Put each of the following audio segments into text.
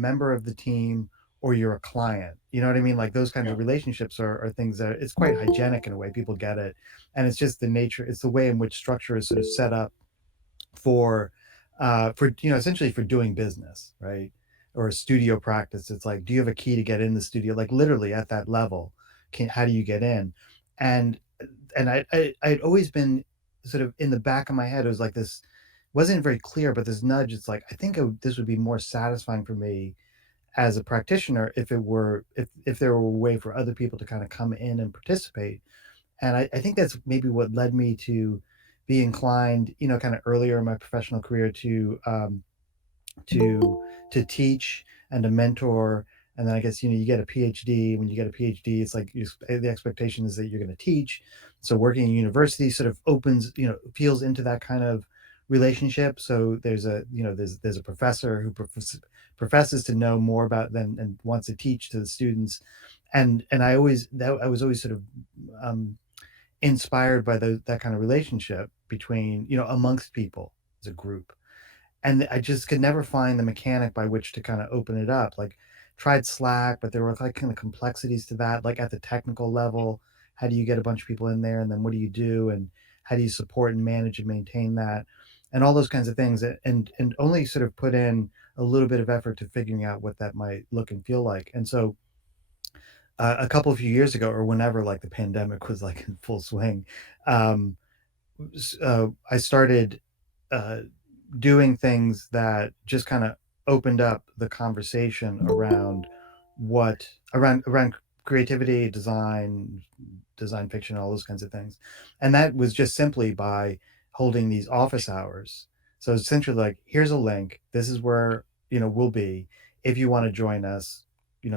member of the team or you're a client. You know what I mean? Like those kinds Yeah. of relationships are things that it's quite hygienic in a way. People get it. And it's just the nature, it's the way in which structure is sort of set up for essentially for doing business, right? Or a studio practice. It's like, do you have a key to get in the studio? Like literally at that level, how do you get in? And I'd always been sort of in the back of my head. It was like this, wasn't very clear, but this nudge. It's like I think this would be more satisfying for me as a practitioner if it were if there were a way for other people to kind of come in and participate. And I think that's maybe what led me to be inclined, kind of earlier in my professional career to to teach and to mentor. And then I guess you get a PhD. When you get a PhD, it's like the expectation is that you're going to teach. So working in university sort of opens, feels into that kind of relationship. So there's a professor who professes to know more about them and wants to teach to the students. And I was always sort of um, inspired by that kind of relationship between, amongst people as a group. And I just could never find the mechanic by which to kind of open it up. Like tried Slack, but there were like kind of complexities to that, like at the technical level. How do you get a bunch of people in there? And then what do you do? And how do you support and manage and maintain that? And all those kinds of things. And only sort of put in a little bit of effort to figuring out what that might look and feel like. And so a couple of few years ago, or whenever like the pandemic was like in full swing, um, I started uh, doing things that just kind of opened up the conversation around what around creativity, design fiction, all those kinds of things. And that was just simply by holding these office hours. So essentially like, here's a link, this is where we'll be. If you want to join us,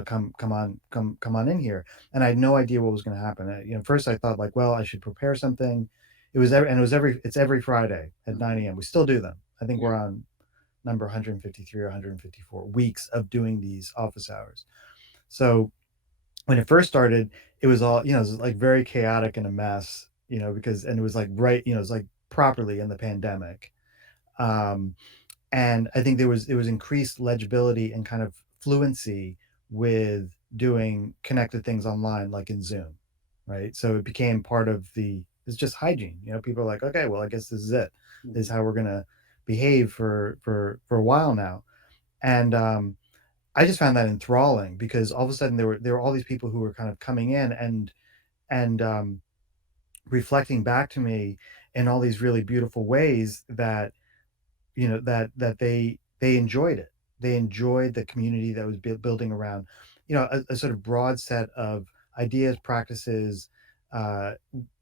come on in here. And I had no idea what was going to happen. First I thought like, well, I should prepare something. It's every Friday at Mhm. 9 a.m. We still do them. I think Yeah. we're on number 153 or 154 weeks of doing these office hours. So when it first started, it was all, it was like very chaotic and a mess, and it was like it was like properly in the pandemic. Um, and I think there was increased legibility and kind of fluency with doing connected things online, like in Zoom, right? So it became part of it's just hygiene. People are like, okay, well, I guess this is it. This is Mhm. how we're gonna behave for a while now. And I just found that enthralling because all of a sudden there were all these people who were kind of coming in and reflecting back to me in all these really beautiful ways that that they enjoyed it. They enjoyed the community that was building around, a sort of broad set of ideas, practices, uh,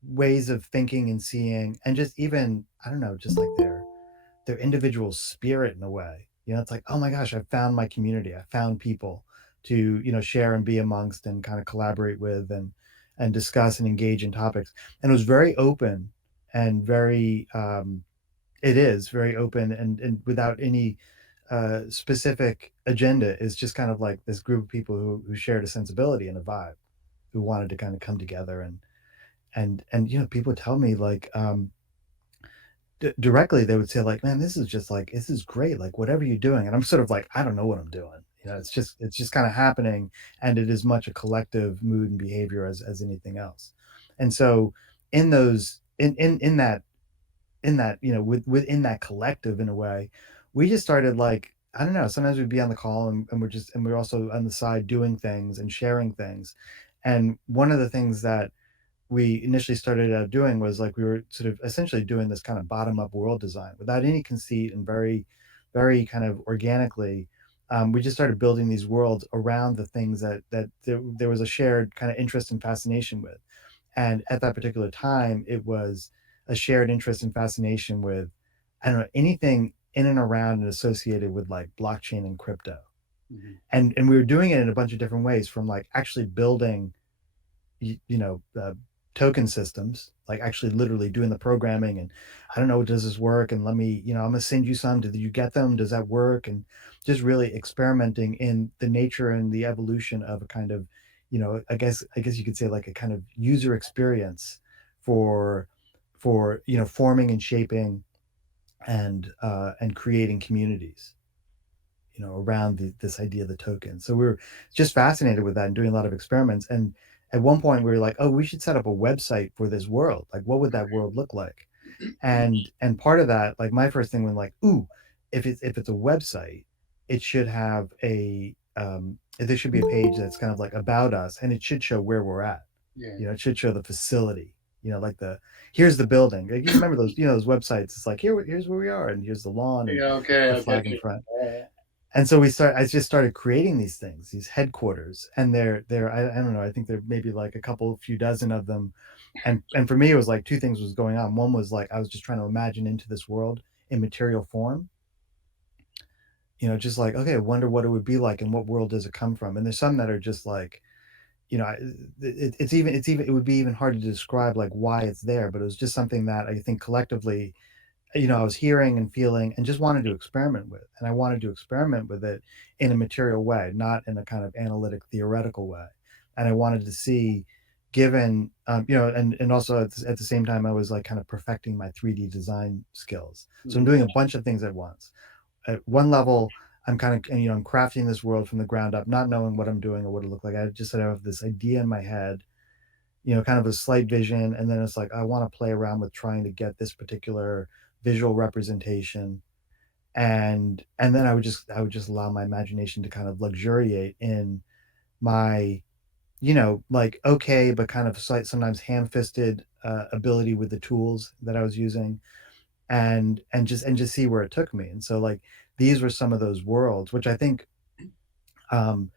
ways of thinking and seeing, and just even I don't know, just like their individual spirit in a way. It's like, oh my gosh, I found my community. I found people to share and be amongst and kind of collaborate with and discuss and engage in topics. And it was very open and very it is very open and without any specific agenda. It's just kind of like this group of people who shared a sensibility and a vibe, who wanted to kind of come together and people tell me like directly they would say like, man, this is just like, this is great, like whatever you're doing. And I'm sort of like, I don't know what I'm doing. It's just kind of happening. And it is much a collective mood and behavior as anything else. And so in those in that within that collective, in a way, we just started like, I don't know, sometimes we'd be on the call and we're also on the side doing things and sharing things. And one of the things that we initially started out doing was like, we were sort of essentially doing this kind of bottom up world design without any conceit and very very kind of organically. We just started building these worlds around the things that there was a shared kind of interest and fascination with. And at that particular time, it was a shared interest and fascination with, I don't know, anything in and around and associated with like blockchain and crypto. Mhm. And we were doing it in a bunch of different ways, from like actually building, you, you know, uh, token systems, like actually literally doing the programming. And I don't know, does this work? And let me, I'm gonna send you some. Did you get them? Does that work? And just really experimenting in the nature and the evolution of a kind of, I guess you could say like a kind of user experience for forming and shaping and creating communities. around this idea of the token. So we were just fascinated with that and doing a lot of experiments. And at one point we were like, oh, we should set up a website for this world. Like, what would that world look like? And part of that, like my first thing was like, ooh, if it's a website, it should have there should be a page that's kind of like about us, and it should show where we're at. Yeah. It should show the facility. Like here's the building. Like, you remember those websites? It's like here's where we are, and here's the lawn and Yeah. Okay. the I get flag in you. front. And so I just started creating these things, these headquarters, and I don't know, I think there maybe like a few dozen of them. And for me, it was like two things was going on. One was like I was just trying to imagine into this world in material form, just like, okay, I wonder what it would be like and what world does it come from. And there's some that are just like, it would be even hard to describe like why it's there, but it was just something that I think collectively, I was hearing and feeling and just wanted to experiment with. And I wanted to experiment with it in a material way, not in a kind of analytic, theoretical way. And I wanted to see, given, and also at the same time, I was like kind of perfecting my 3D design skills. So I'm Mhm. doing a bunch of things at once. At one level, I'm kind of, I'm crafting this world from the ground up, not knowing what I'm doing or what it look like. I just have this idea in my head, kind of a slight vision, and then it's like I want to play around with trying to get this particular visual representation, and then I would just allow my imagination to kind of luxuriate in my, like, okay, but kind of sometimes ham-fisted ability with the tools that I was using, and just see where it took me. And so, like, these were some of those worlds, which I think, um,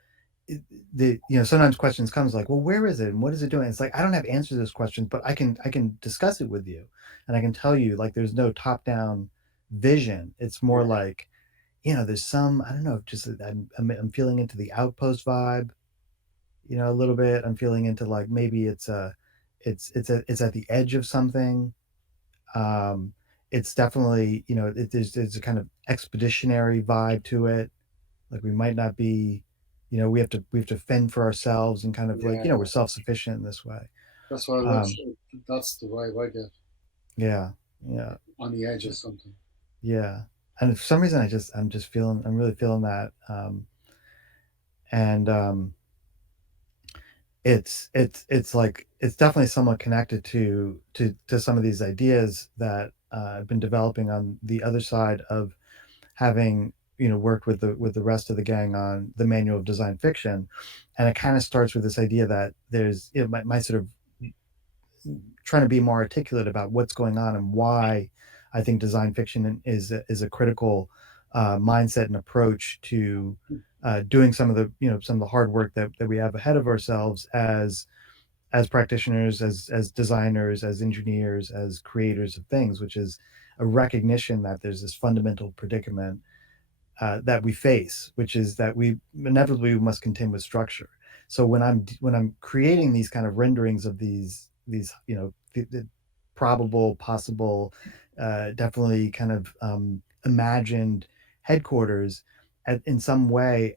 sometimes questions comes like, well, where is it and what is it doing? It's like I don't have answers to those questions, but I can discuss it with you, and I can tell you, like, there's no top down vision. It's more Yeah. like, there's some, I don't know, just I'm feeling into the outpost vibe, a little bit. I'm feeling into like maybe it's at the edge of something. Um, it's definitely, there's a kind of expeditionary vibe to it. Like we might not be, we have to fend for ourselves and kind of like, Yeah. we're self-sufficient in this way. That's what um that's the vibe I get yeah, yeah, on the edge of something. yeah. And for some reason I'm really feeling that. And it's like it's definitely somewhat connected to some of these ideas that I've been developing on the other side of having, worked with the rest of the gang on the manual of design fiction. And it kind of starts with this idea that there's, my sort of trying to be more articulate about what's going on and why I think design fiction is a critical mindset and approach to doing some of the hard work that we have ahead of ourselves as practitioners, as designers, as engineers, as creators of things, which is a recognition that there's this fundamental predicament that we face, which is that we inevitably must contend with structure. So when I'm creating these kind of renderings of these the probable, possible, definitely kind of imagined headquarters, in some way,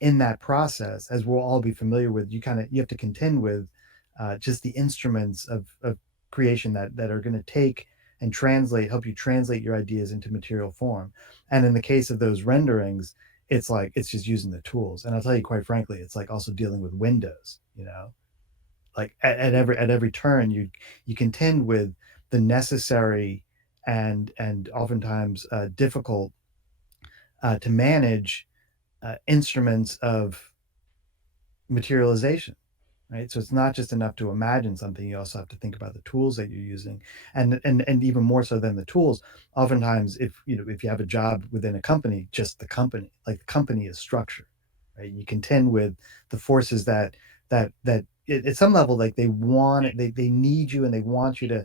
in that process, as we'll all be familiar with, you have to contend with just the instruments of creation that are going to help you translate your ideas into material form. And in the case of those renderings, it's like it's just using the tools. And I'll tell you, quite frankly, it's like also dealing with windows. Like at every turn, you contend with the necessary and oftentimes difficult to manage instruments of materialization, right? So it's not just enough to imagine something. You also have to think about the tools that you're using, and even more so than the tools. Oftentimes, if you have a job within a company, just the company, like the company is structure, right? You contend with the forces that at some level, like they need you, and they want you to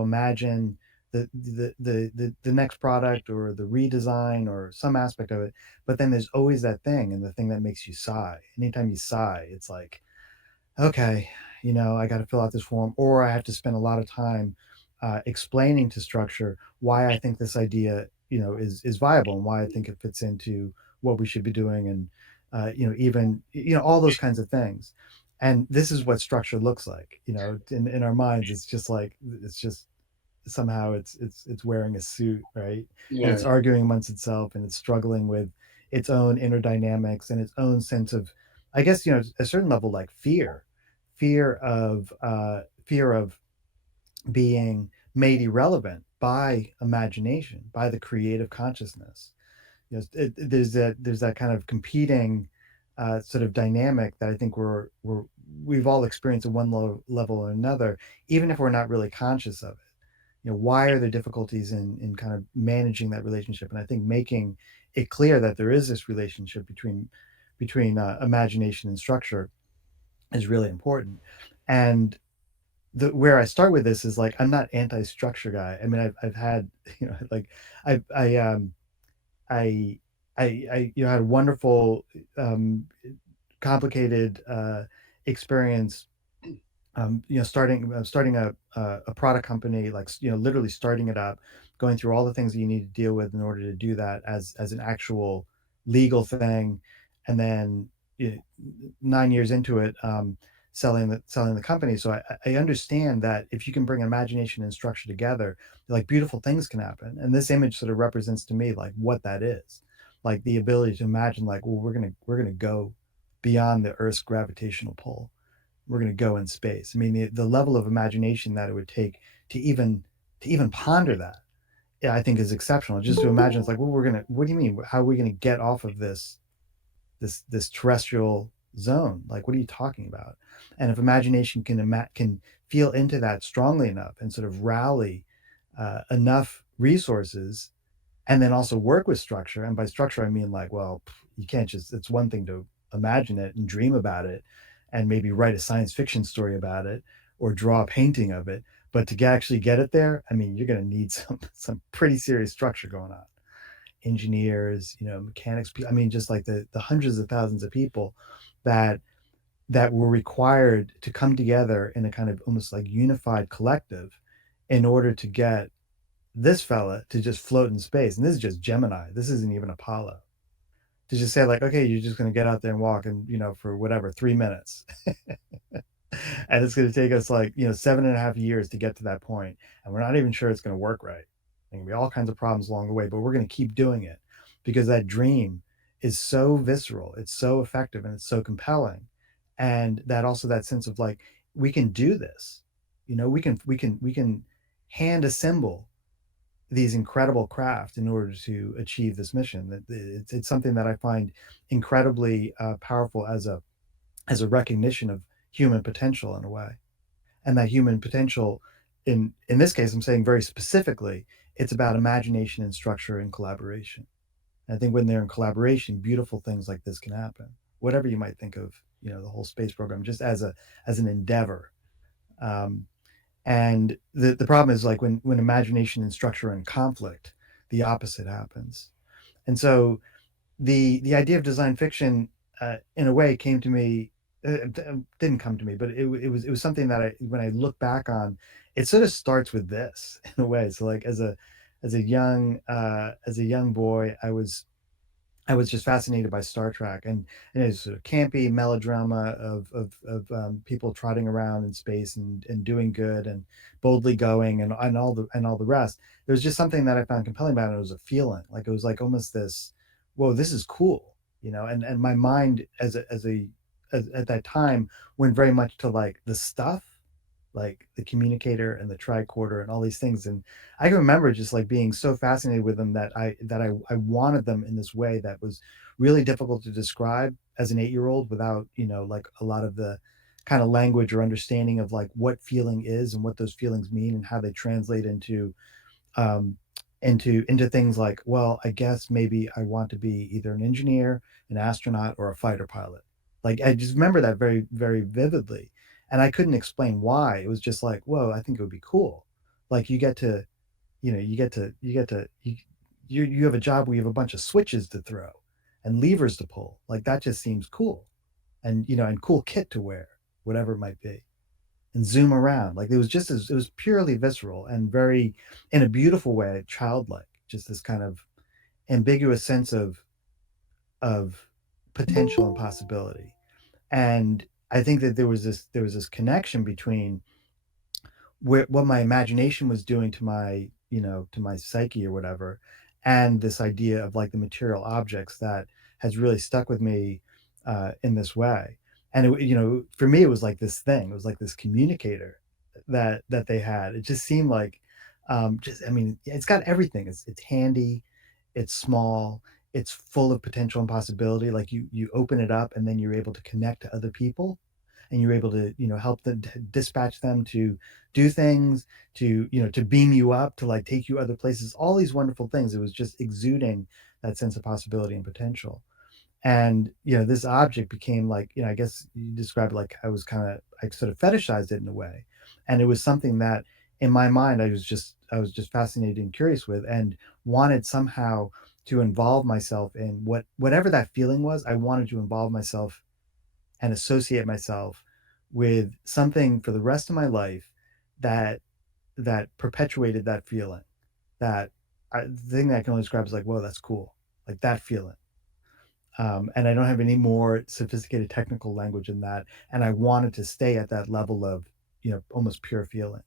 imagine the next product or the redesign or some aspect of it. But then there's always that thing, and the thing that makes you sigh. Anytime you sigh, it's like, okay, I got to fill out this form, or I have to spend a lot of time explaining to structure why I think this idea, is viable, and why I think it fits into what we should be doing, and even all those kinds of things. And this is what structure looks like, in our minds. It's just like it's just. somehow it's wearing a suit, right? And it's Yeah. arguing amongst itself, and it's struggling with its own inner dynamics and its own sense of, I guess, a certain level, like fear of being made irrelevant by imagination, by the creative consciousness. There's that kind of competing sort of dynamic that I think we've all experienced at one level or another, even if we're not really conscious of it. Why are there difficulties in kind of managing that relationship? And I think making it clear that there is this relationship between imagination and structure is really important. And where I start with this is like, I'm not anti-structure guy. I mean, I've had, like I I I had a wonderful, um, complicated experience, starting a product company, like, literally starting it up, going through all the things that you need to deal with in order to do that as an actual legal thing, and then, 9 years into it, selling the company. So I understand that if you can bring imagination and structure together, like, beautiful things can happen. And this image sort of represents to me like what that is, like the ability to imagine, like, well, we're gonna go beyond the Earth's gravitational pull. We're going to go in space. I mean, the level of imagination that it would take to even ponder that, yeah, I think is exceptional. Just to imagine, it's like, well, what do you mean? How are we going to get off of this terrestrial zone? Like, what are you talking about? And if imagination can feel into that strongly enough and sort of rally enough resources, and then also work with structure. And by structure, I mean, like, well, you can't just, it's one thing to imagine it and dream about it and maybe write a science fiction story about it or draw a painting of it. But to actually get it there, I mean, you're going to need some pretty serious structure going on. Engineers, mechanics. I mean, just like the hundreds of thousands of people that were required to come together in a kind of almost like unified collective in order to get this fella to just float in space. And this is just Gemini. This isn't even Apollo. To just say, like, okay, you're just going to get out there and walk, and, for whatever, 3 minutes. And it's going to take us, like, 7.5 years to get to that point. And we're not even sure it's going to work right. There can be all kinds of problems along the way, but we're going to keep doing it because that dream is so visceral, it's so effective, and it's so compelling. And that also, that sense of like, we can do this. We can hand assemble these incredible craft in order to achieve this mission. That it's something that I find incredibly powerful as a recognition of human potential in a way, and that human potential, in this case, I'm saying very specifically, it's about imagination and structure and collaboration. And I think when they're in collaboration, beautiful things like this can happen. Whatever you might think of, the whole space program, just as an endeavor. Um, and the problem is, like, when imagination and structure are in conflict, the opposite happens. And so the idea of design fiction, in a way, came to me. Didn't come to me, but it was something that, when I look back on, it sort of starts with this in a way. So, like, as a young boy, I was just fascinated by Star Trek, and it's sort of campy melodrama of people trotting around in space and doing good and boldly going, and all the rest. There was just something that I found compelling about it. It was a feeling, like, it was like almost this, whoa, this is cool, and my mind, at that time, went very much to, like, the stuff, like the communicator and the tricorder and all these things. And I can remember just, like, being so fascinated with them that I wanted them in this way that was really difficult to describe as an 8-year-old without, like, a lot of the kind of language or understanding of, like, what feeling is and what those feelings mean and how they translate um, into things like, well, I guess maybe I want to be either an engineer, an astronaut, or a fighter pilot. Like, I just remember that very, very vividly, and I couldn't explain why. It was just like, whoa, I think it would be cool. Like, you have a job where you have a bunch of switches to throw and levers to pull. Like, that just seems cool, and cool kit to wear, whatever it might be, and zoom around. Like, it was purely visceral and very, in a beautiful way, childlike. Just this kind of ambiguous sense of potential and possibility. And I think that there was this connection between what my imagination was doing to my, to my psyche or whatever, and this idea of like the material objects that has really stuck with me in this way. And for me, it was like this thing. It was like this communicator that they had. It just seemed like, just I mean, it's got everything. It's handy, it's small, it's full of potential and possibility. Like you open it up, and then you're able to connect to other people, and you're able to help them, to dispatch them to do things, to to beam you up, to like take you other places, all these wonderful things. It was just exuding that sense of possibility and potential. And this object became like, I guess you described it like, I sort of fetishized it in a way. And it was something that in my mind I was just fascinated and curious with, and wanted somehow to involve myself in whatever that feeling was. I wanted to involve myself and associate myself with something for the rest of my life that perpetuated that feeling. That the thing that I can only describe is like, whoa, that's cool, like that feeling. And I don't have any more sophisticated technical language than that. And I wanted to stay at that level of almost pure feeling.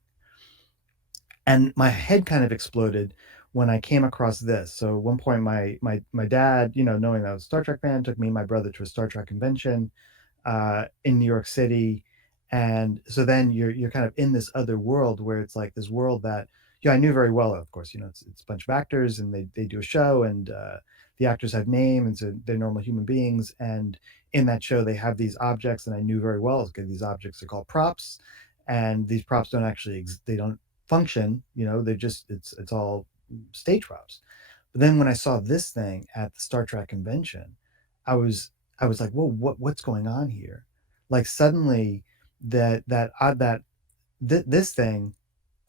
And my head kind of exploded when I came across this. So at one point, my dad, knowing that I was a Star Trek fan, took me and my brother to a Star Trek convention in New York City. And so then you're kind of in this other world where it's like this world that I knew very well. Of course, it's a bunch of actors, and they do a show, and the actors have name, and so they're normal human beings. And in that show, they have these objects, and I knew very well, okay, these objects are called props, and these props don't actually they don't function. They're just it's all stage props. But then when I saw this thing at the Star Trek convention, I was I was like, "Whoa, what's going on here?" Like suddenly that this thing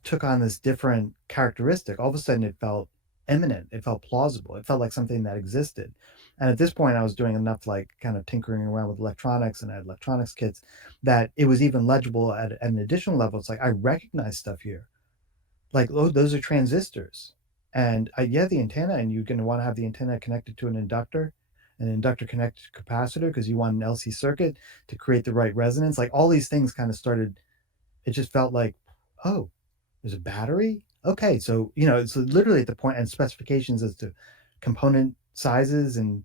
took on this different characteristic. All of a sudden, it felt imminent. It felt plausible. It felt like something that existed. And at this point, I was doing enough like kind of tinkering around with electronics, and I had electronics kits, that it was even legible at an additional level. It's like I recognize stuff here, like, oh, those are transistors. And yeah, the antenna, and you're going to want to have the antenna connected to an inductor connected to capacitor, because you want an LC circuit to create the right resonance. Like all these things kind of started. It just felt like, oh, there's a battery. Okay, so so literally at the point, and specifications as to component sizes and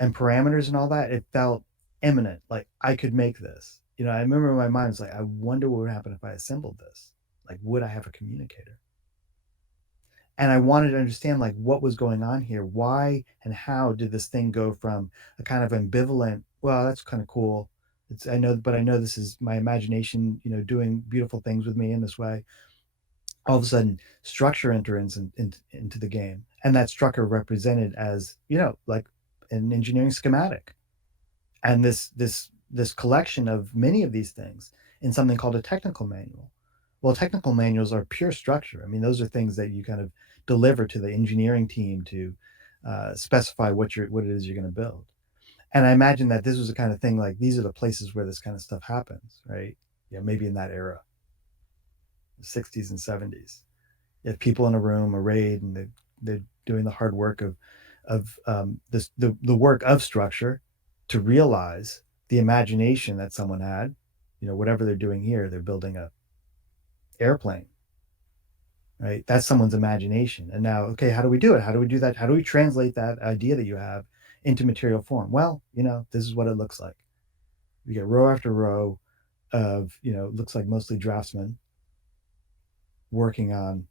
parameters and all that, it felt imminent. Like I could make this. I remember in my mind, it's like, I wonder what would happen if I assembled this. Like, would I have a communicator? And I wanted to understand like what was going on here. Why and how did this thing go from a kind of ambivalent, well, that's kind of cool. I know this is my imagination, doing beautiful things with me in this way. All of a sudden, structure enters into the game, and that structure represented as like an engineering schematic, and this collection of many of these things in something called a technical manual. Well, technical manuals are pure structure. I mean, those are things that you kind of deliver to the engineering team to specify what it is you're going to build. And I imagine that this was the kind of thing, like these are the places where this kind of stuff happens, right? Yeah, maybe in that era, the 60s and 70s. You have people in a room arrayed, and they're doing the hard work of the work of structure, to realize the imagination that someone had. Whatever they're doing here, they're building a airplane, right? That's someone's imagination. And now, okay, how do we do it? How do we do that? How do we translate that idea that you have into material form? Well, this is what it looks like. We get row after row of, looks like mostly draftsmen working on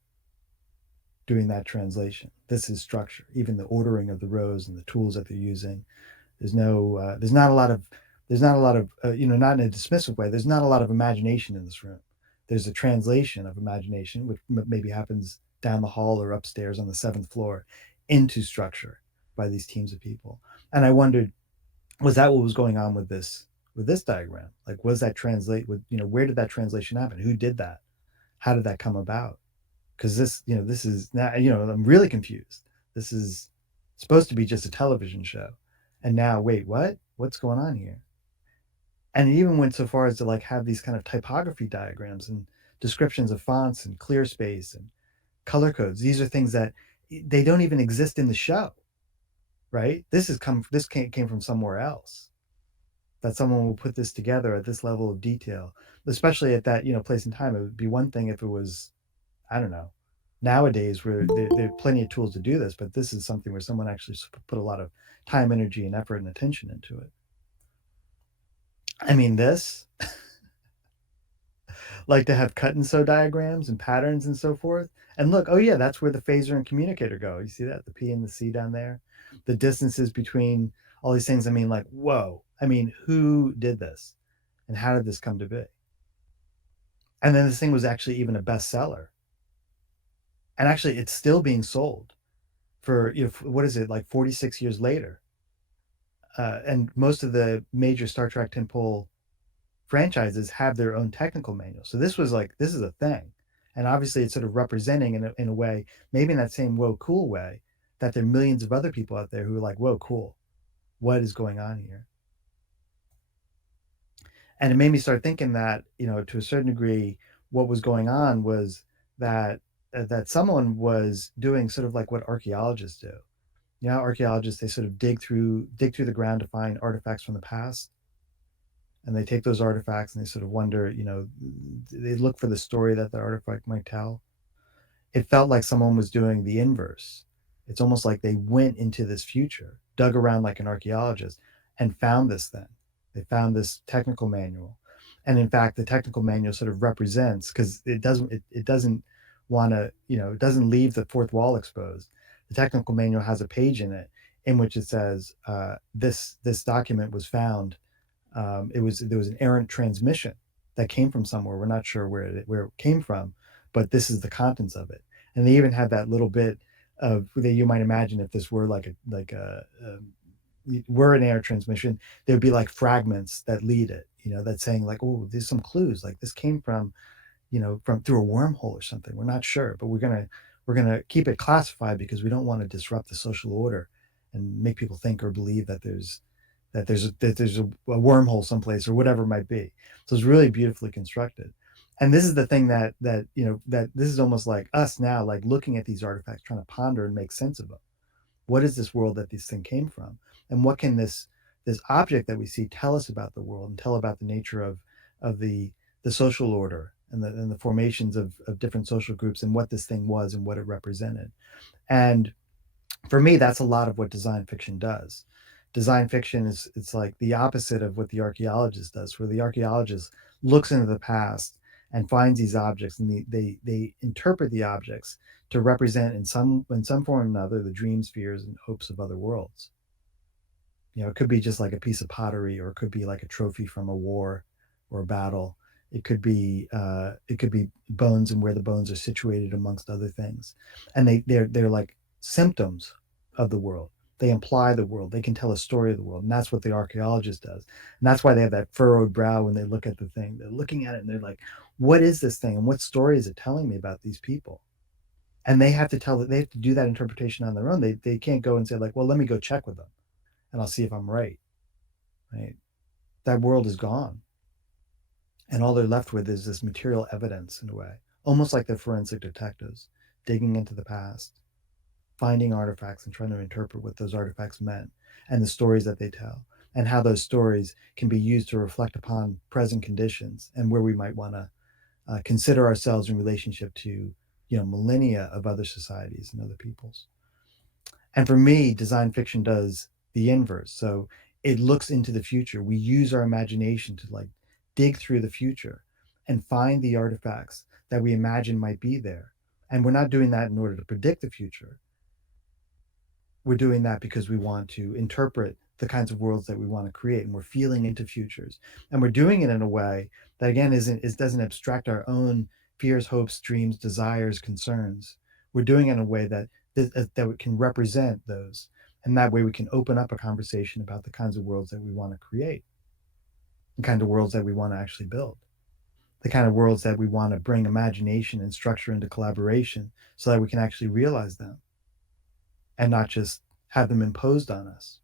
doing that translation. This is structure. Even the ordering of the rows and the tools that they're using. There's not a lot of, not in a dismissive way. There's not a lot of imagination in this room. There's a translation of imagination, which maybe happens down the hall or upstairs on the seventh floor, into structure by these teams of people. And I wondered, was that what was going on with this diagram? Like, was that translate with, where did that translation happen? Who did that? How did that come about? Because this is now, I'm really confused. This is supposed to be just a television show, and now, wait, what's going on here? And it even went so far as to like have these kind of typography diagrams and descriptions of fonts and clear space and color codes. These are things that they don't even exist in the show, right? This came from somewhere else. that someone will put this together at this level of detail, especially at that, place and time. It would be one thing if it was, I don't know, nowadays where there are plenty of tools to do this, but this is something where someone actually put a lot of time, energy, and effort and attention into it. I mean, this, like to have cut and sew diagrams and patterns and so forth. And look, oh yeah, that's where the phaser and communicator go. You see that? The P and the C down there, the distances between all these things. I mean, like, whoa. I mean, who did this? And how did this come to be? And then this thing was actually even a bestseller. And actually, it's still being sold for, what is it, like 46 years later. And most of the major Star Trek tentpole franchises have their own technical manual. So this was like, this is a thing. And obviously it's sort of representing in a way, maybe in that same whoa, cool way, that there are millions of other people out there who are like, whoa, cool. What is going on here? And it made me start thinking that, to a certain degree, what was going on was that that someone was doing sort of like what archaeologists do. Archaeologists, they sort of dig through the ground to find artifacts from the past, and they take those artifacts and they sort of wonder, they look for the story that the artifact might tell. It felt like someone was doing the inverse. It's almost like they went into this future, dug around like an archaeologist, and found this thing. They found this technical manual. And in fact, the technical manual sort of represents, because it doesn't want to, it doesn't leave the fourth wall exposed. The technical manual has a page in it in which it says, this document was found. There was an errant transmission that came from somewhere. We're not sure where it came from, but this is the contents of it. And they even have that little bit of that you might imagine if this were like a were an air transmission, there would be like fragments that lead it, that's saying like, oh, there's some clues, like this came from, from through a wormhole or something. We're not sure, but we're gonna keep it classified because we don't want to disrupt the social order and make people think or believe that there's a wormhole someplace or whatever it might be. So it's really beautifully constructed. And this is the thing that this is almost like us now, like looking at these artifacts, trying to ponder and make sense of them. What is this world that this thing came from? And what can this object that we see tell us about the world and tell about the nature of the social order and the formations of different social groups and what this thing was and what it represented. And for me, that's a lot of what design fiction does. Design fiction is it's like the opposite of what the archaeologist does, where the archaeologist looks into the past and finds these objects, and they interpret the objects to represent in some form or another the dreams, fears, and hopes of other worlds. It could be just like a piece of pottery, or it could be like a trophy from a war or a battle. It could be bones and where the bones are situated amongst other things, and they're like symptoms of the world. They imply the world. They can tell a story of the world, and that's what the archaeologist does. And that's why they have that furrowed brow when they look at the thing. They're looking at it and they're like, "What is this thing? And what story is it telling me about these people?" And they have to tell that they have to do that interpretation on their own. They can't go and say like, "Well, let me go check with them, and I'll see if I'm right." Right? That world is gone, and all they're left with is this material evidence in a way, almost like the forensic detectives digging into the past, finding artifacts and trying to interpret what those artifacts meant and the stories that they tell, and how those stories can be used to reflect upon present conditions and where we might want to consider ourselves in relationship to millennia of other societies and other peoples. And for me, design fiction does the inverse. So it looks into the future. We use our imagination to like dig through the future and find the artifacts that we imagine might be there. And we're not doing that in order to predict the future. We're doing that because we want to interpret the kinds of worlds that we want to create, and we're feeling into futures, and we're doing it in a way that again doesn't abstract our own fears, hopes, dreams, desires, concerns. We're doing it in a way that we can represent those, and that way we can open up a conversation about the kinds of worlds that we want to create, the kind of worlds that we want to actually build, the kind of worlds that we want to bring imagination and structure into collaboration so that we can actually realize them and not just have them imposed on us.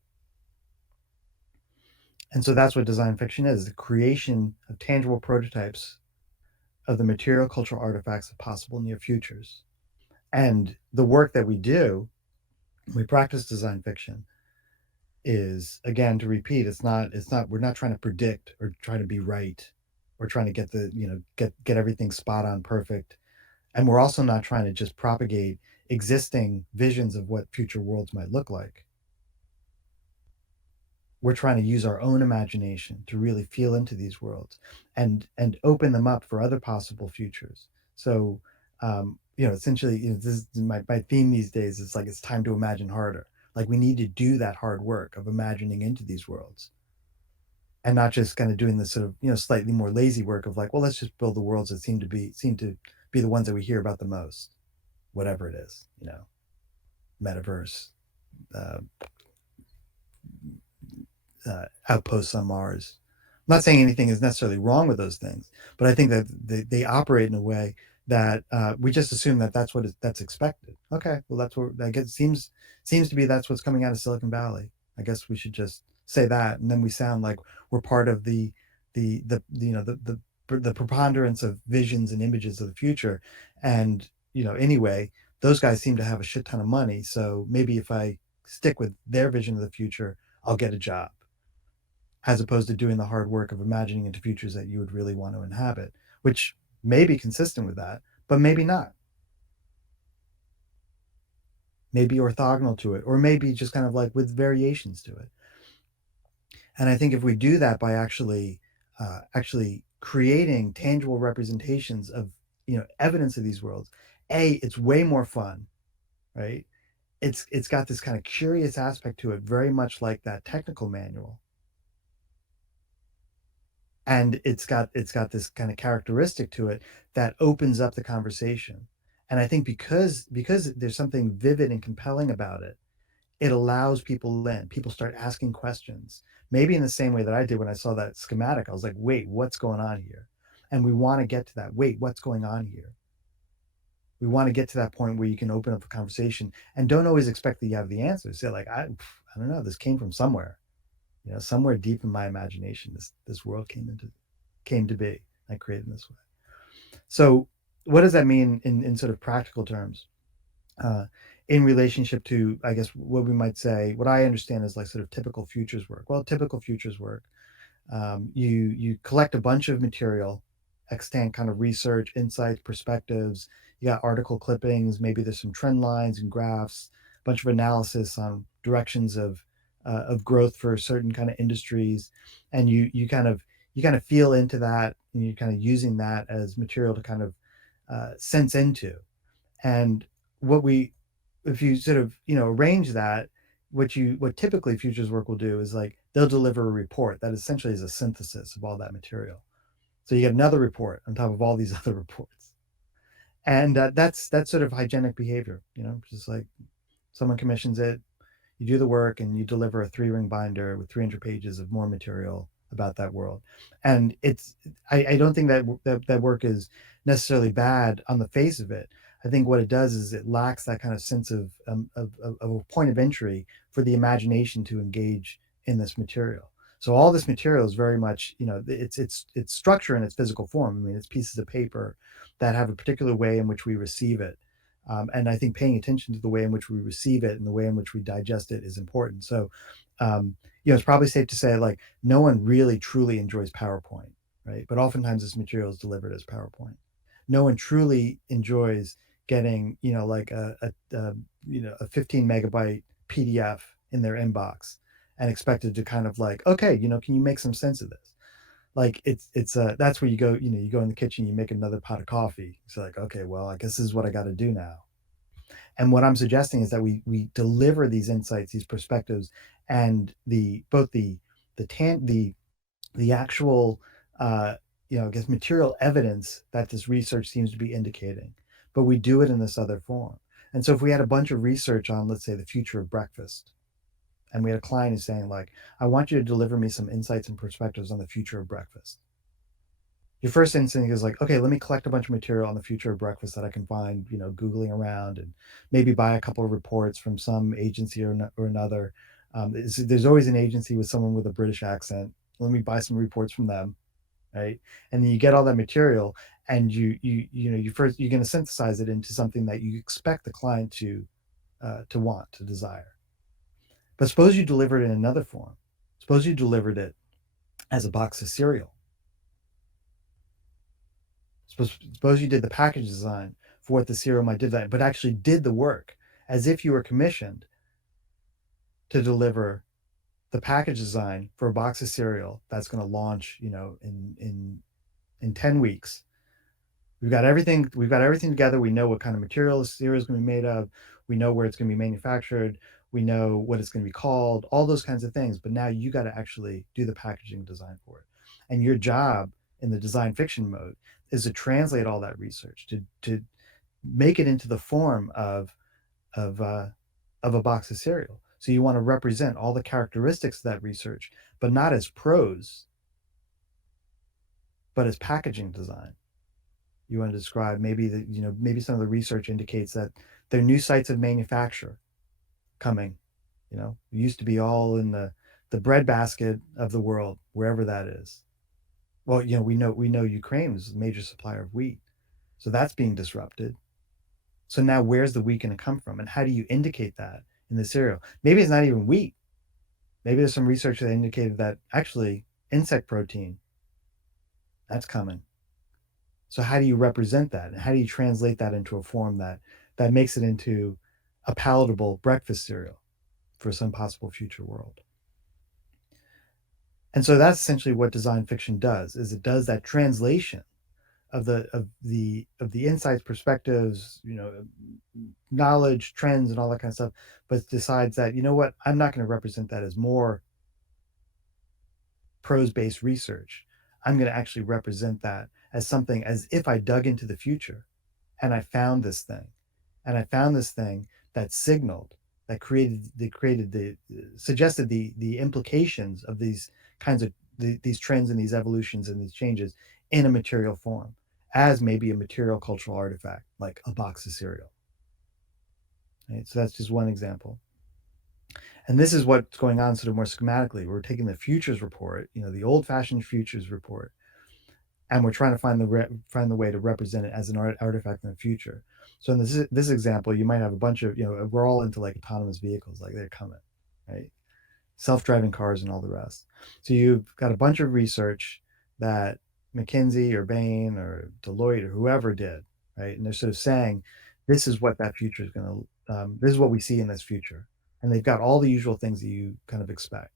And so that's what design fiction is, the creation of tangible prototypes of the material cultural artifacts of possible near futures. And the work that we do, we practice design fiction, is, again, to repeat, it's not we're not trying to predict or trying to be right or trying to get get everything spot on perfect. And we're also not trying to just propagate existing visions of what future worlds might look like. We're trying to use our own imagination to really feel into these worlds and open them up for other possible futures. So essentially, this is my theme these days. Is like it's time to imagine harder. Like we need to do that hard work of imagining into these worlds and not just kind of doing this sort of slightly more lazy work of like, well, let's just build the worlds that seem to be the ones that we hear about the most, whatever it is, metaverse, uh, outposts on Mars. I'm not saying anything is necessarily wrong with those things, but I think that they operate in a way that we just assume that that's expected. Okay, well, that's what I guess seems to be that's what's coming out of Silicon Valley. I guess we should just say that, and then we sound like we're part of the preponderance of visions and images of the future. And anyway, those guys seem to have a shit ton of money, so maybe if I stick with their vision of the future, I'll get a job, as opposed to doing the hard work of imagining into futures that you would really want to inhabit, which may be consistent with that, but maybe not. Maybe orthogonal to it, or maybe just kind of like with variations to it. And I think if we do that by actually creating tangible representations of evidence of these worlds, it's way more fun, right? It's got this kind of curious aspect to it, very much like that technical manual, and it's got this kind of characteristic to it that opens up the conversation. And I think because there's something vivid and compelling about it, it allows people start asking questions, maybe in the same way that I did when I saw that schematic. I was like, wait, what's going on here? And we want to get to that, wait, what's going on here? We want to get to that point where you can open up a conversation and don't always expect that you have the answers. Say like, I don't know, this came from somewhere, somewhere deep in my imagination, this world came to be. I created in this way. So, what does that mean in sort of practical terms? Uh, in relationship to, I guess, what we might say, what I understand is like sort of typical futures work. Well, typical futures work, you collect a bunch of material, extant kind of research, insights, perspectives. You got article clippings. Maybe there's some trend lines and graphs, a bunch of analysis on directions of growth for certain kind of industries, and you kind of feel into that, and you're kind of using that as material to kind of sense into. And what we if you sort of arrange that, what typically futures work will do is like they'll deliver a report that essentially is a synthesis of all that material. So you get another report on top of all these other reports, and that's sort of hygienic behavior, just like someone commissions it, you do the work, and you deliver a 3-ring binder with 300 pages of more material about that world. And I don't think that work is necessarily bad on the face of it. I think what it does is it lacks that kind of sense of a point of entry for the imagination to engage in this material. So all this material is very much, it's structure in its physical form. I mean, it's pieces of paper that have a particular way in which we receive it. And I think paying attention to the way in which we receive it and the way in which we digest it is important. So, it's probably safe to say like no one really truly enjoys PowerPoint, right? But oftentimes this material is delivered as PowerPoint. No one truly enjoys getting, like a 15 megabyte PDF in their inbox and expected to kind of like, okay, can you make some sense of this? Like it's that's where you go in the kitchen, you make another pot of coffee. It's like, okay, well, I guess this is what I got to do now. And what I'm suggesting is that we deliver these insights, these perspectives, and the actual I guess material evidence that this research seems to be indicating, but we do it in this other form. And so if we had a bunch of research on, let's say, the future of breakfast, and we had a client who's saying like, I want you to deliver me some insights and perspectives on the future of breakfast. Your first instinct is like, okay, let me collect a bunch of material on the future of breakfast that I can find, Googling around, and maybe buy a couple of reports from some agency or another. There's always an agency with someone with a British accent. Let me buy some reports from them, right? And then you get all that material, and you're going to synthesize it into something that you expect the client to want, to desire. But suppose you delivered it in another form. Suppose you delivered it as a box of cereal. Suppose you did the package design for what the cereal might do that, but actually did the work as if you were commissioned to deliver the package design for a box of cereal that's going to launch, in 10 weeks. We've got everything together. We know what kind of material the cereal is going to be made of. We know where it's going to be manufactured. We know what it's going to be called, all those kinds of things. But now you got to actually do the packaging design for it. And your job in the design fiction mode is to translate all that research to make it into the form of uh, of a box of cereal. So you want to represent all the characteristics of that research, but not as prose, but as packaging design. You want to describe maybe some of the research indicates that there are new sites of manufacture coming. It used to be all in the breadbasket of the world, wherever that is. Well, we know Ukraine is a major supplier of wheat, so that's being disrupted. So now where's the wheat going to come from, and how do you indicate that in the cereal? Maybe it's not even wheat. Maybe there's some research that indicated that actually insect protein that's coming. So how do you represent that, and how do you translate that into a form that makes it into a palatable breakfast cereal for some possible future world? And so that's essentially what design fiction does, is it does that translation of the insights, perspectives, knowledge, trends, and all that kind of stuff, but decides that, what, I'm not going to represent that as more prose based research. I'm going to actually represent that as something, as if I dug into the future and I found this thing, and I found this thing that signaled, that created the suggested the implications of these kinds of these trends and these evolutions and these changes in a material form, as maybe a material cultural artifact like a box of cereal. Right? So that's just one example. And this is what's going on sort of more schematically. We're taking the futures report, the old-fashioned futures report, and we're trying to find the way to represent it as an artifact in the future. So in this example, you might have a bunch of, we're all into like autonomous vehicles, like they're coming, right? Self-driving cars and all the rest. So you've got a bunch of research that McKinsey or Bain or Deloitte or whoever did, right? And they're sort of saying, this is what that future is going to, this is what we see in this future. And they've got all the usual things that you kind of expect.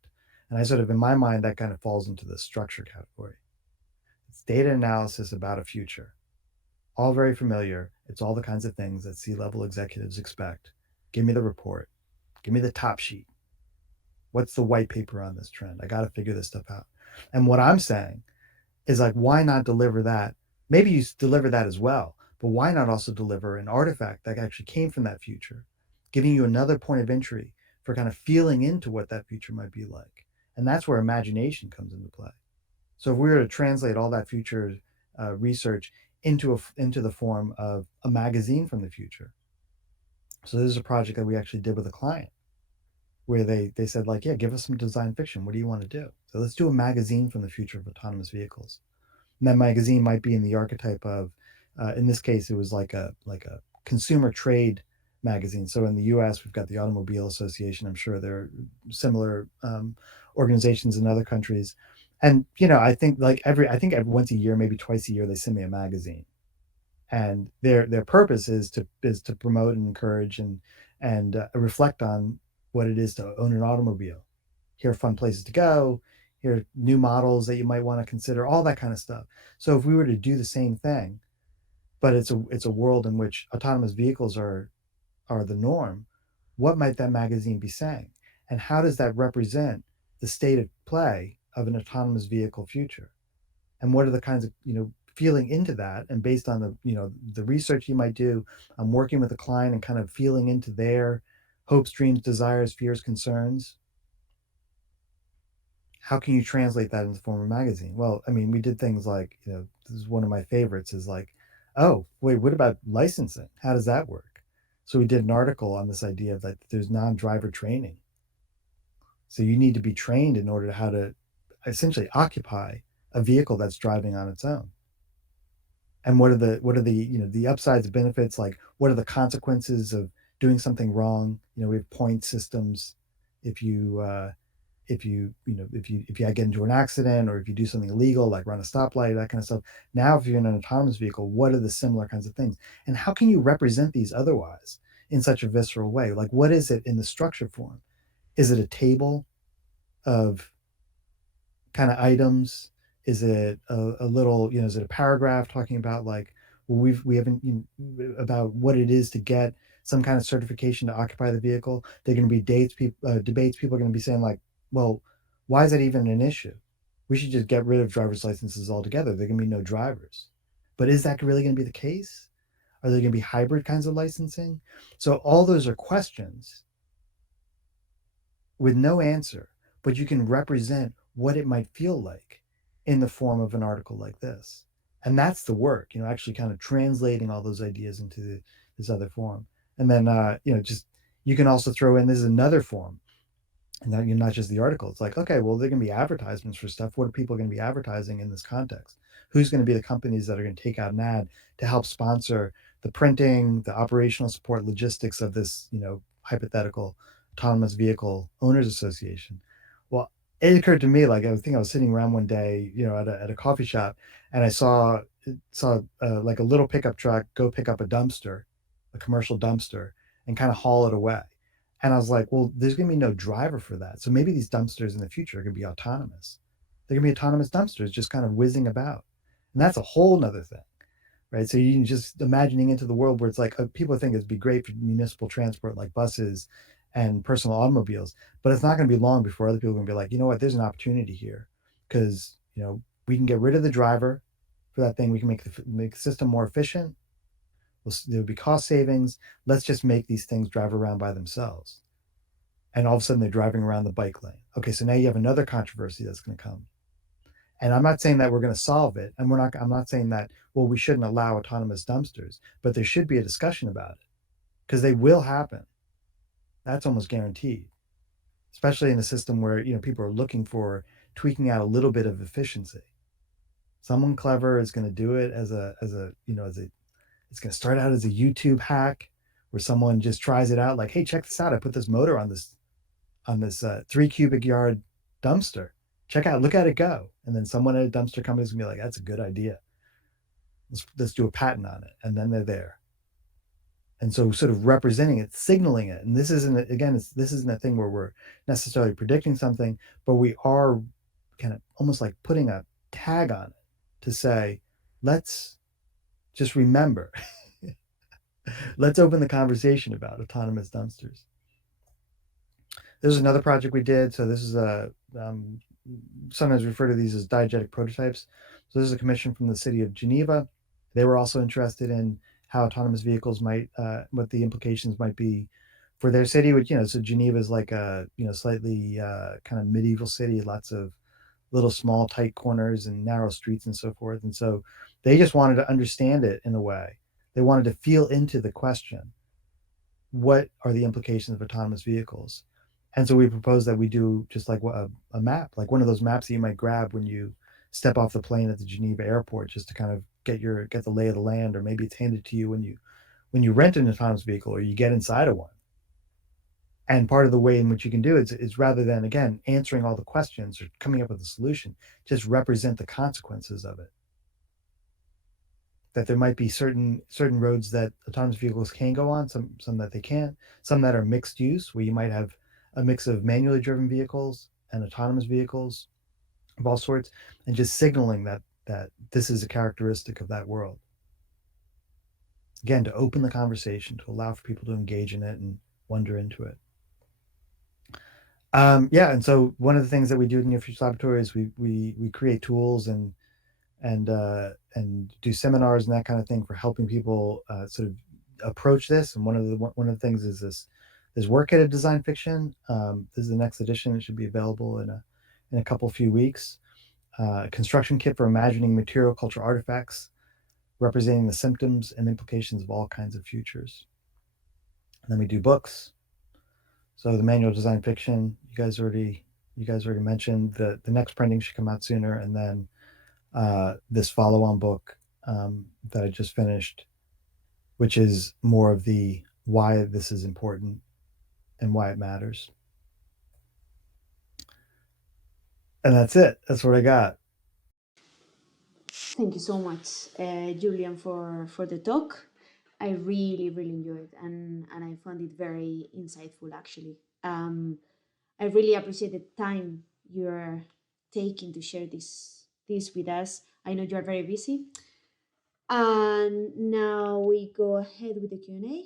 And I sort of, in my mind, that kind of falls into the structure category. It's data analysis about a future. All very familiar. It's all the kinds of things that C-level executives expect. Give me the report. Give me the top sheet. What's the white paper on this trend? I got to figure this stuff out. And what I'm saying is, like, why not deliver that? Maybe you deliver that as well, but why not also deliver an artifact that actually came from that future, giving you another point of entry for kind of feeling into what that future might be like? And that's where imagination comes into play. So if we were to translate all that future research into the form of a magazine from the future. So this is a project that we actually did with a client where they said, like, yeah, give us some design fiction. What do you want to do? So let's do a magazine from the future of autonomous vehicles. And that magazine might be in the archetype of, in this case, it was like a consumer trade magazine. So in the U.S., we've got the Automobile Association. I'm sure there are similar organizations in other countries. And I think every once a year, maybe twice a year, they send me a magazine, and their purpose is to promote and encourage and reflect on what it is to own an automobile. Here are fun places to go. Here are new models that you might want to consider. All that kind of stuff. So if we were to do the same thing, but it's a world in which autonomous vehicles are the norm, what might that magazine be saying, and how does that represent the state of play of an autonomous vehicle future? And what are the kinds of, feeling into that, and based on the research you might do, I'm working with a client and kind of feeling into their hopes, dreams, desires, fears, concerns. How can you translate that in the form of a magazine? Well, I mean, we did things like, this is one of my favorites, is like, oh wait, what about licensing? How does that work? So we did an article on this idea of that there's non-driver training. So you need to be trained in order to how to essentially occupy a vehicle that's driving on its own. And what are the the upsides, benefits, like what are the consequences of doing something wrong? We have point systems if you if you get into an accident, or if you do something illegal like run a stoplight, that kind of stuff. Now if you're in an autonomous vehicle, what are the similar kinds of things, and how can you represent these otherwise in such a visceral way? Like, what is it in the structure form? Is it a table of kind of items? Is it a little, is it a paragraph talking about, like, well, we haven't, about what it is to get some kind of certification to occupy the vehicle? They're going to be debates. People are going to be saying, like, well, why is that even an issue? We should just get rid of driver's licenses altogether. There can be no drivers. But is that really going to be the case? Are there going to be hybrid kinds of licensing? So all those are questions with no answer, but you can represent what it might feel like in the form of an article like this. And that's the work, actually kind of translating all those ideas into this other form. And then, just you can also throw in, this is another form, and that you're not just the article. It's like, okay, well, they're going to be advertisements for stuff. What are people going to be advertising in this context? Who's going to be the companies that are going to take out an ad to help sponsor the printing, the operational support, logistics of this, hypothetical autonomous vehicle owners association? Well, it occurred to me, like, I think I was sitting around one day, at a coffee shop, and I saw like a little pickup truck go pick up a dumpster, a commercial dumpster, and kind of haul it away. And I was like, well, there's going to be no driver for that. So maybe these dumpsters in the future are going to be autonomous. They're going to be autonomous dumpsters just kind of whizzing about. And that's a whole nother thing, right? So you can just imagining into the world where it's like, people think it'd be great for municipal transport like buses and personal automobiles, but it's not going to be long before other people are going to be like, you know what, there's an opportunity here, because, we can get rid of the driver for that thing. We can make the system more efficient. There'll be cost savings. Let's just make these things drive around by themselves. And all of a sudden they're driving around the bike lane. Okay, so now you have another controversy that's going to come. And I'm not saying that we're going to solve it, and I'm not saying that, well, we shouldn't allow autonomous dumpsters, but there should be a discussion about it, because they will happen. That's almost guaranteed, especially in a system where, people are looking for tweaking out a little bit of efficiency. Someone clever is going to do it as a it's going to start out as a YouTube hack, where someone just tries it out, like, hey, check this out, I put this motor on this 3 cubic yard dumpster. Check out, look at it go. And then someone at a dumpster company is gonna be like, that's a good idea. Let's do a patent on it. And then they're there. And so, sort of representing it, signaling it. And this isn't, again, this isn't a thing where we're necessarily predicting something, but we are kind of almost like putting a tag on it to say, let's just remember, let's open the conversation about autonomous dumpsters. There's another project we did. So this is sometimes refer to these as diegetic prototypes. So this is a commission from the city of Geneva. They were also interested in how autonomous vehicles might, what the implications might be for their city. Which, so Geneva is like a, slightly kind of medieval city, lots of little small tight corners and narrow streets and so forth. And so they just wanted to understand it in a way. They wanted to feel into the question, what are the implications of autonomous vehicles? And so we propose that we do just like a map, like one of those maps that you might grab when you step off the plane at the Geneva airport, just to kind of get the lay of the land, or maybe it's handed to you when you rent an autonomous vehicle or you get inside of one. And part of the way in which you can do it is rather than, again, answering all the questions or coming up with a solution, just represent the consequences of it. That there might be certain roads that autonomous vehicles can go on, some that they can't, some that are mixed use, where you might have a mix of manually driven vehicles and autonomous vehicles of all sorts, and just signaling that this is a characteristic of that world. Again, to open the conversation, to allow for people to engage in it and wonder into it. Yeah, and so one of the things that we do in Near Future Laboratory is we create tools and do seminars and that kind of thing for helping people sort of approach this. And one of the things is this work-headed design fiction. This is the next edition. It should be available in a couple few weeks. A construction kit for imagining material culture artifacts, representing the symptoms and implications of all kinds of futures. And then we do books. So the manual design fiction, you guys already mentioned. The next printing should come out sooner, and then this follow-on book that I just finished, which is more of the why this is important and why it matters. And that's it. That's what I got. Thank you so much, Julian, for the talk. I really, really enjoyed it, and I found it very insightful, actually. I really appreciate the time you're taking to share this with us. I know you're very busy. And now we go ahead with the Q&A.